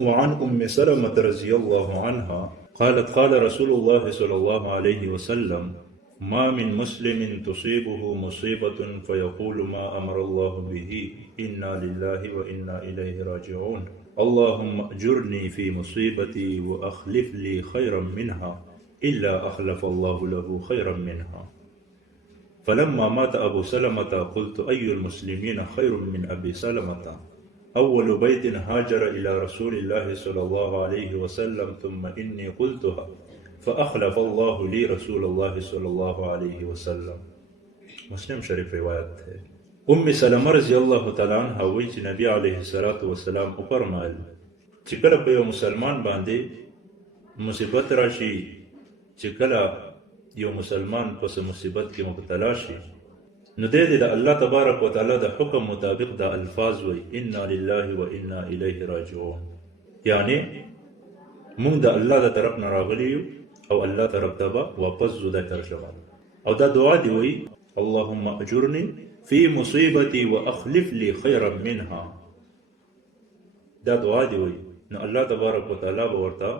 وعن سلمة رضي الله عنها قالت قال رسول الله صلى الله عليه وسلم ما من مسلم تصيبه مصيبة فيقول ما أمر الله به إنا لله وإنا إليه راجعون اللهم أجرني في مصيبتي وأخلف لي خيرا منها إلا أخلف الله له خيرا منها. فلما مات أبو سلمة قلت أي المسلمين خير من أبي سلمة؟ أول بيت هاجر إلى رسول الله صلى الله عليه وسلم ثم إني قلتها فأخلف الله لي رسول الله صلى الله عليه وسلم. مسلم شریف روایت ہے. سلمہ رضی اللہ تعالیٰ عنہ وی چې نبی علیه الصلاۃ والسلام وفرمایل چې کله په یو مسلمان باندې مصیبت راشي، چې کله یو مسلمان پس مصیبت کې مبتلا شي، نو د الله تبارک وتعالی د حکم مطابق د الفاظ وی انا لله و انا الیه راجعون، یعنی مونږ د الله د طرف نه راغلی یو او الله طرف ته به واپس ځو. دا ترجمه او دا دعا دی وی اللهم اجرني في مصيبتي واخلف لي خيرا منها. دا دعا دی وی نو الله تبارک وتعالی به ورته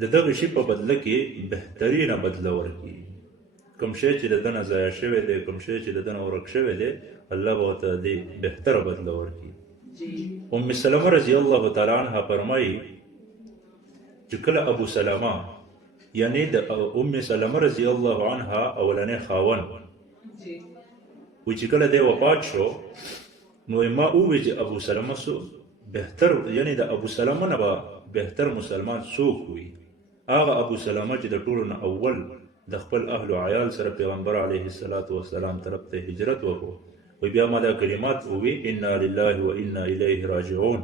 د دغه شي په بدله کې بهترینه بدله ورکړي. کوم شی چې د دنه ضایع شوی دی، کوم شی چې د دنه ورک شوی دی، الله به ورته دې بهتره بدله ورکړي. سلمہ رضی الله تعالی عنها فرمایي چې کله ابو سلمہ یعنی د سلمہ رضی الله عنها اولنې خاون و چې کله دی وفات شو، نو ما ووی چې ابو سلمہ سو بهتر، یعنی د ابو سلمہ نه به بهتر مسلمان څوک وي؟ هغه ابو سلمہ چې د ټولو نه اول د خپل اهل و عیال سره پیغمبر علیه الصلاۃ والسلام طرف ته هجرت وکړو. و بیا ما دا کلمات ووی انا لله و انا الیه راجعون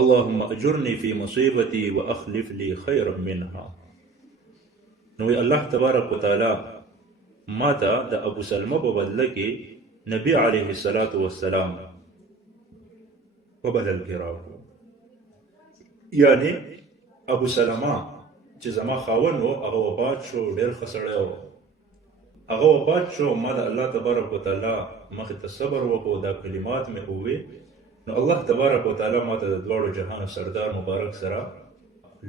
اللهم اجرني في مصيبتي واخلف لي خيرا منها. نو الله تبارک وتعالی ما ته د ابو سلمہ په بدله کې نبی علیه الصلاۃ والسلام په بدل کې راغلو. یعنی ابو سلمہ چې زما خاون و هغه وفات شو، ډېر ښه سړی و، هغه وفات شو، ما د الله تبارک وتعالی مخې ته صبر وکړو، دا کلمات مې ووی، نو الله تبارک وتعالی ما ته د دواړو جهانو سردار مبارک سره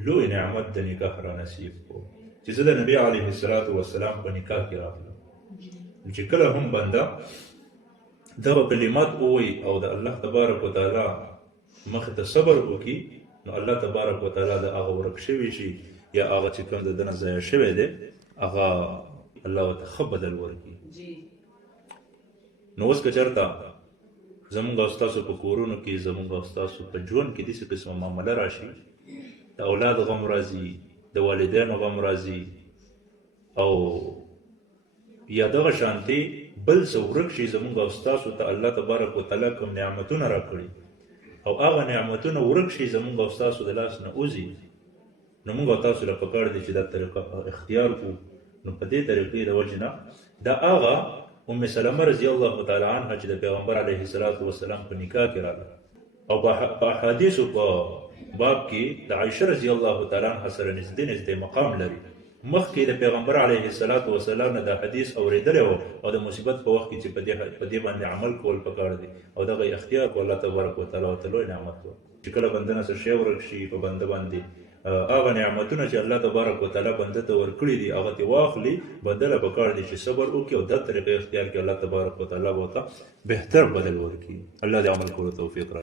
لوی نعمت د نکاح را نصیب کړو چې زه د نبی علیه الصلاۃ والسلام په نکاح کې راغلم. چې کله هم بنده دغه کلمات ووی او د الله تبارک وتعالی مخې ته صبر وکړي، نو الله تبارک وتعالی د هغه ورک شوي شي یا هغه چې کوم د دنه ضایع شوی دی هغه الله ورته ښه بدل ورکړي. نو اوس که چېرته زمونږ او ستاسو په کورونو کې، زمونږ او ستاسو په ژوند کې داسې قسمه معامله راشي، د اولاد غم راځي، د والدینو غم راځي، او یا دغه شانتې بل څه ورک شي، زمونږ او ستاسو ته الله تبارک وتعالی کوم نعمتونه راکړي او هغه نعمتونه ورک شي، زمونږ او ستاسو د لاس نه وځي، نو موږ او تاسو له پکار دی چې دا طریقه اختیار کړو. نو په دې طریقې د وجې نه دا هغه سلمہ رضی الله تعالی عنها چې د پیغمبر علیه الصلاۃ والسلام په نکاح کې راغله او په احادیثو په باب کې د عایشه رضی الله تعالی عنها سره نږدې مقام لري. مخکې د پیغمبر علیه الصلاۃ والسلام نه د حدیث اورېدلی و او د مصیبت په وخت کې چې په دې باندې عمل کول پکار دی او دغه اختیار کو الله تبارک وتعالی ورته لوی نعمت و چې کله بنده نه څه شی ورک شي، په بنده باندې هغه نعمتونه چې الله تبارک وتعالی بنده ته ورکړي دي هغه ترې واخلي، بنده له پکار دی چې صبر وکړي او دا طریقې اختیار کړي، الله تبارک وتعالی به ورته بهتر بدل ورکړي. الله دې عمل کولو توفیق راکړي.